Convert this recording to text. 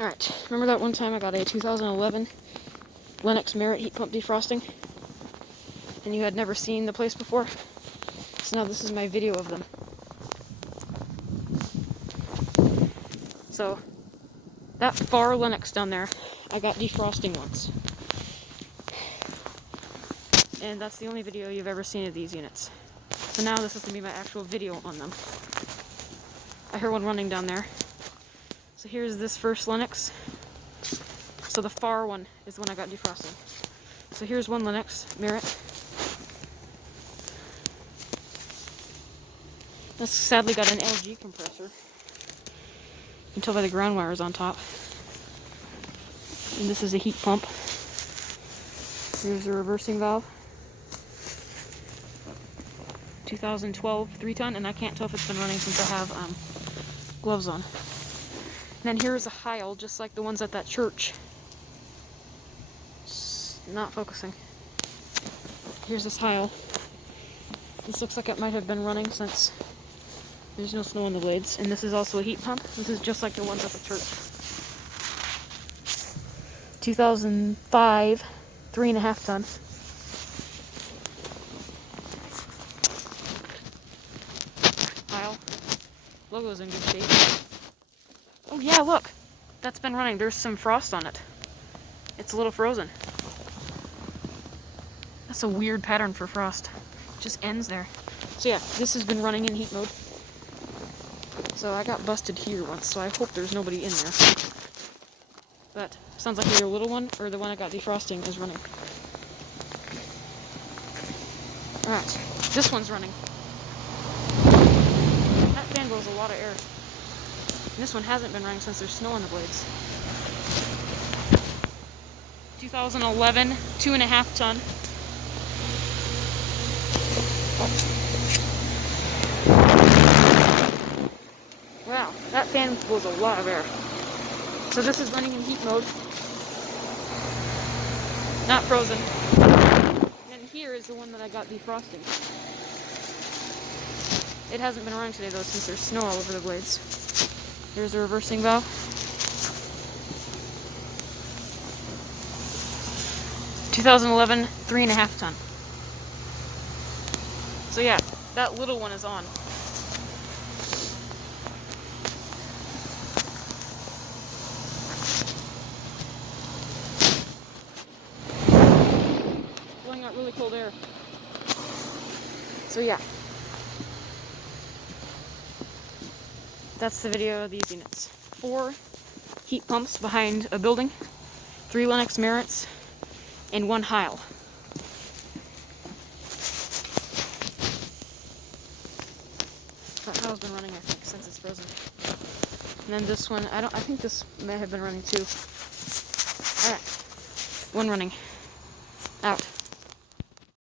Alright, remember that one time I got a 2011 Lennox Merit heat pump defrosting? And you had never seen the place before? So now this is my video of them. So, that far Lennox down there, I got defrosting once. And that's the only video you've ever seen of these units. So now this is going to be my actual video on them. I hear one running down there. So here's this first Lennox. So the far one is the one I got defrosting. So here's one Lennox Merit. This sadly got an LG compressor. You can tell by the ground wires on top. And this is a heat pump. Here's a reversing valve. 2012 3-ton, and I can't tell if it's been running since I have gloves on. And then here's a Heil, just like the ones at that church. Not focusing. Here's this Heil. This looks like it might have been running since there's no snow on the blades. And this is also a heat pump. This is just like the ones at the church. 2005 3.5 ton. Heil. Logo's in good shape. Oh yeah, look! That's been running. There's some frost on it. It's a little frozen. That's a weird pattern for frost. It just ends there. So yeah, this has been running in heat mode. So I got busted here once, so I hope there's nobody in there. But sounds like either a little one or the one I got defrosting is running. Alright, this one's running. That fan blows a lot of air. And this one hasn't been running since there's snow on the blades. 2011 2.5 ton. Wow, that fan blows a lot of air. So this is running in heat mode. Not frozen. And here is the one that I got defrosting. It hasn't been running today though since there's snow all over the blades. Here's the reversing valve. (2011) 3.5 ton. So yeah, that little one is on. Blowing out really cold air. So yeah. That's the video of these units. 4 heat pumps behind a building, 3 Lennox Merits, and 1 Heil. That Heil's been running, I think, since it's frozen. And then this one, I think this may have been running too. Alright. 1 running. Out.